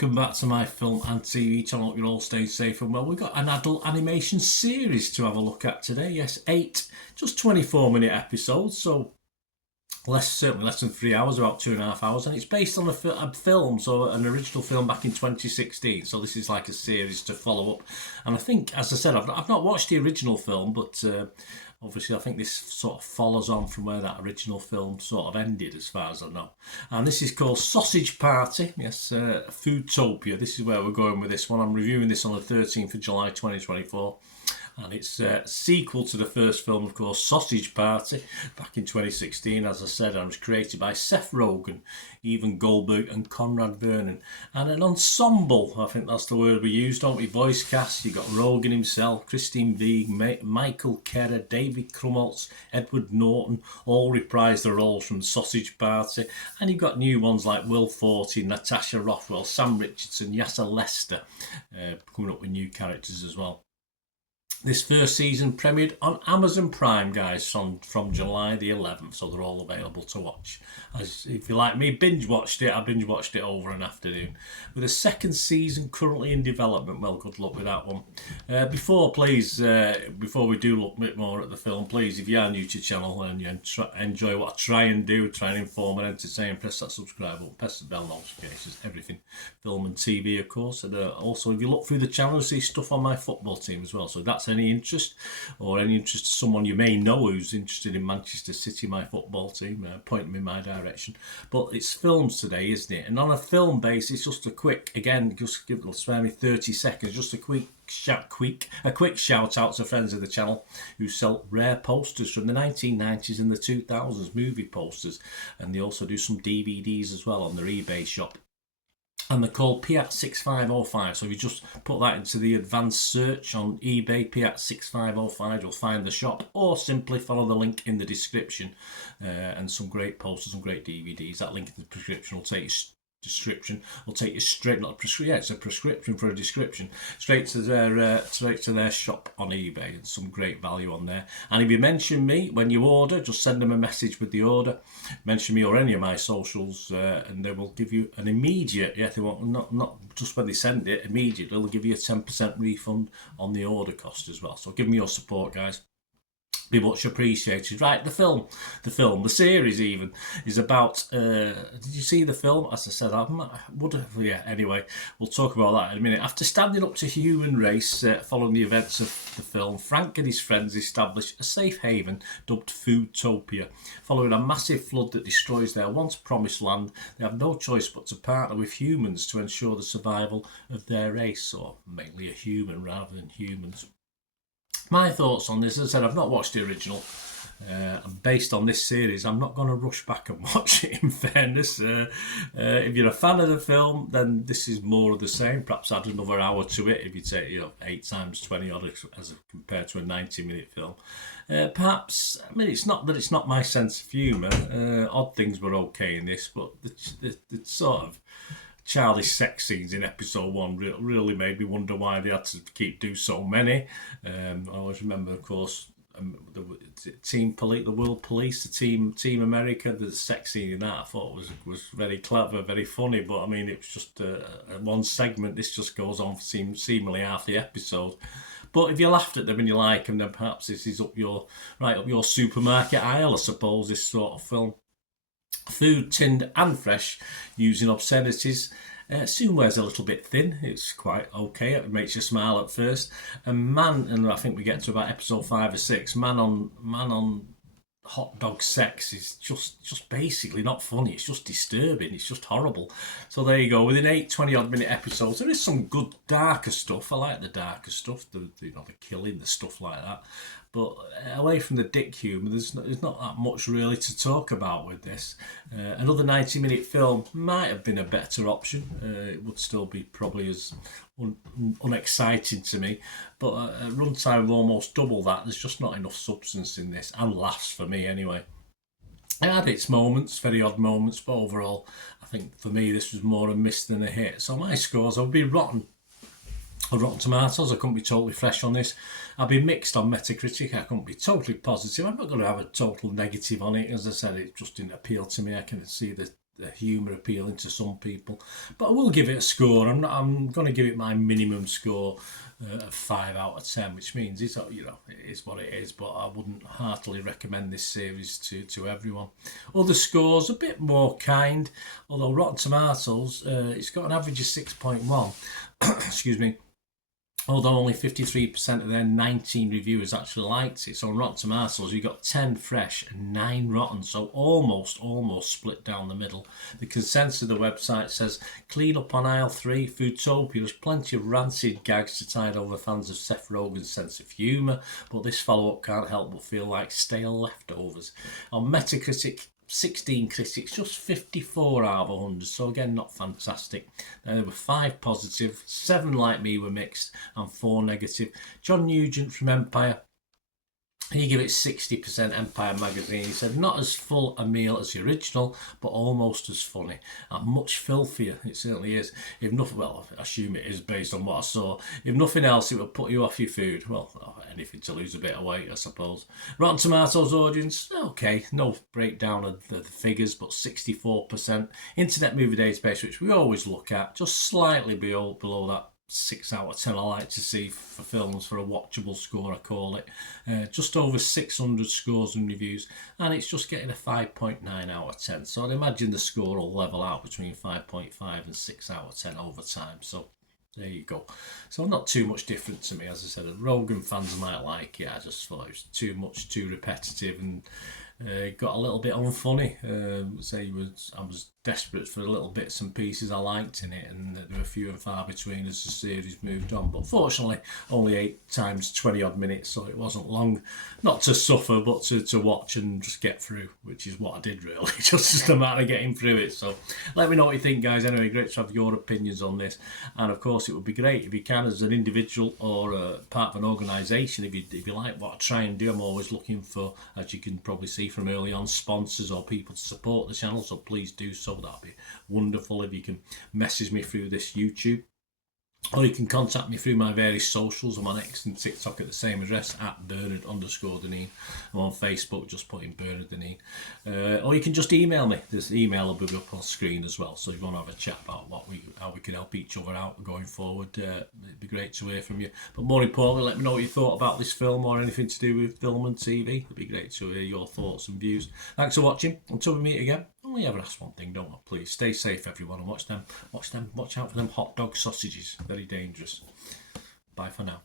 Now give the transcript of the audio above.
welcome back to my film and TV channel. Hope you're all staying safe and well. We've got an adult animation series to have a look at today. Yes, 8 just 24-minute episodes, so certainly less than 3 hours, about 2.5 hours, and it's based on a film, so an original film back in 2016. So this is like a series to follow up, and I think, as I said, I've not watched the original film, but obviously I think this sort of follows on from where that original film sort of ended, as far as I know. And this is called Sausage Party. Yes, Foodtopia. This is where we're going with this one. I'm reviewing this on the 13th of July 2024. And it's a sequel to the first film, of course, Sausage Party, back in 2016. As I said, it was created by Seth Rogen, Evan Goldberg and Conrad Vernon. And an ensemble, I think that's the word we use, don't we? Voice cast, you've got Rogen himself, Christine Wiig, Michael Kerr, David Krumholtz, Edward Norton, all reprised the roles from Sausage Party. And you've got new ones like Will Forte, Natasha Rothwell, Sam Richardson, Yasser Lester, coming up with new characters as well. This first season premiered on Amazon Prime, guys, from July the 11th, so they're all available to watch. If you like me, binge-watched it. I binge-watched it over an afternoon. With a second season currently in development, well, good luck with that one. Before we do look a bit more at the film, please, if you are new to the channel and you enjoy what I try and do, try and inform and entertain, press that subscribe button, press the bell notifications, everything, film and TV, of course. And also, if you look through the channel, you'll see stuff on my football team as well, so that's any interest, or any interest to someone you may know who's interested in Manchester City, my football team, point them in my direction. But it's films today, isn't it? And on a film basis, just a quick, again, spare me 30 seconds, just a quick shout out to friends of the channel who sell rare posters from the 1990s and the 2000s, movie posters, and they also do some DVDs as well on their eBay shop. And they're called Piat6505. So if you just put that into the advanced search on eBay, Piat6505, you'll find the shop, or simply follow the link in the description. And some great posters and great DVDs. That link in the description will take you straight, not a prescription, it's a prescription for a description, straight to their shop on eBay, and some great value on there. And if you mention me when you order, just send them a message with the order, mention me or any of my socials, and they will give you an immediate, they won't, not just when they send it, immediately they'll give you a 10% refund on the order cost as well. So give me your support, guys. Be much appreciated. Right, the series even is about. Did you see the film? As I said, anyway, we'll talk about that in a minute. After standing up to human race following the events of the film, Frank and his friends establish a safe haven dubbed Foodtopia. Following a massive flood that destroys their once promised land, they have no choice but to partner with humans to ensure the survival of their race, or mainly a human rather than humans. My thoughts on this, as I said, I've not watched the original. And based on this series, I'm not going to rush back and watch it, in fairness. If you're a fan of the film, then this is more of the same. Perhaps add another hour to it if you take 8 times 20 odd as compared to a 90-minute film. Perhaps, it's not that it's not my sense of humour. Odd things were okay in this, but the sort of childish sex scenes in episode 1 really made me wonder why they had to do so many. I always remember, of course, the World Police, the Team America, the sex scene in that I thought was very clever, very funny. But I mean, it was just one segment. This just goes on for seemingly half the episode. But if you laughed at them and you like them, then perhaps this is up your supermarket aisle, I suppose. This sort of film. Food tinned and fresh, using obscenities, soon wears a little bit thin. It's quite okay. It makes you smile at first. And I think we get to about episode 5 or 6. Man on hot dog sex is just basically not funny. It's just disturbing. It's just horrible. So there you go. Within 8 20-odd minute episodes, there is some good darker stuff. I like the darker stuff, the killing, the stuff like that. But away from the dick humour, there's not that much really to talk about with this. Another 90-minute film might have been a better option. It would still be probably as unexciting to me. But a runtime of almost double that, there's just not enough substance in this, and laughs for me anyway. It had its moments, very odd moments, but overall, I think for me this was more a miss than a hit. So my scores, I would be rotten on Rotten Tomatoes. I couldn't be totally fresh on this. I'd be mixed on Metacritic. I couldn't be totally positive. I'm not going to have a total negative on it. As I said, it just didn't appeal to me. I can see the the humour appealing to some people. But I will give it a score. I'm going to give it my minimum score of 5 out of 10, which means it is what it is. But I wouldn't heartily recommend this series to everyone. Other scores a bit more kind, although Rotten Tomatoes, it's got an average of 6.1. Excuse me. Although only 53% of their 19 reviewers actually liked it. So on Rotten Tomatoes, you got 10 fresh and 9 rotten. So almost split down the middle. The consensus of the website says, clean up on aisle 3, Foodtopia. There's plenty of rancid gags to tide over fans of Seth Rogen's sense of humour. But this follow-up can't help but feel like stale leftovers. On Metacritic, 16 critics, just 54 out of 100, so again not fantastic. There were 5 positive, 7 like me were mixed, and 4 negative. John Nugent from Empire, he gave it 60%. Empire magazine, he said, not as full a meal as the original, but almost as funny and much filthier. It certainly is. If nothing, well, I assume it is based on what I saw. If nothing else, it would put you off your food. Well, anything to lose a bit of weight, I suppose. Rotten Tomatoes audience, okay, no breakdown of the figures, but 64%. Internet Movie Database, which we always look at, just slightly below that 6 out of 10 I like to see for films, for a watchable score I call it. Just over 600 scores and reviews, and it's just getting a 5.9 out of 10. So I'd imagine the score will level out between 5.5 and 6 out of 10 over time. So there you go. So not too much different to me. As I said, Rogan fans might like it. I just thought it was too much, too repetitive, and got a little bit unfunny. I was desperate for the little bits and pieces I liked in it, and there were few and far between as the series moved on. But fortunately, only 8 times 20 odd minutes, so it wasn't long, not to suffer, but to watch and just get through, which is what I did really, just a matter of getting through it. So let me know what you think, guys. Anyway, great to have your opinions on this, and of course it would be great if you can, as an individual or part of an organisation, if you like what I try and do. I'm always looking for, as you can probably see from early on, sponsors or people to support the channel, so please do so. That'd be wonderful if you can message me through this YouTube, or you can contact me through my various socials. I'm on X and TikTok at the same address, at Bernard_Deneen. I'm on Facebook, just put in Bernard Deneen. Or you can just email me. This email will be up on screen as well. So if you want to have a chat about how we can help each other out going forward, it'd be great to hear from you. But more importantly, let me know what you thought about this film or anything to do with film and TV. It'd be great to hear your thoughts and views. Thanks for watching. Until we meet again, only ever ask one thing, don't I? Please stay safe, everyone, and watch out for them hot dog sausages. Very dangerous. Bye for now.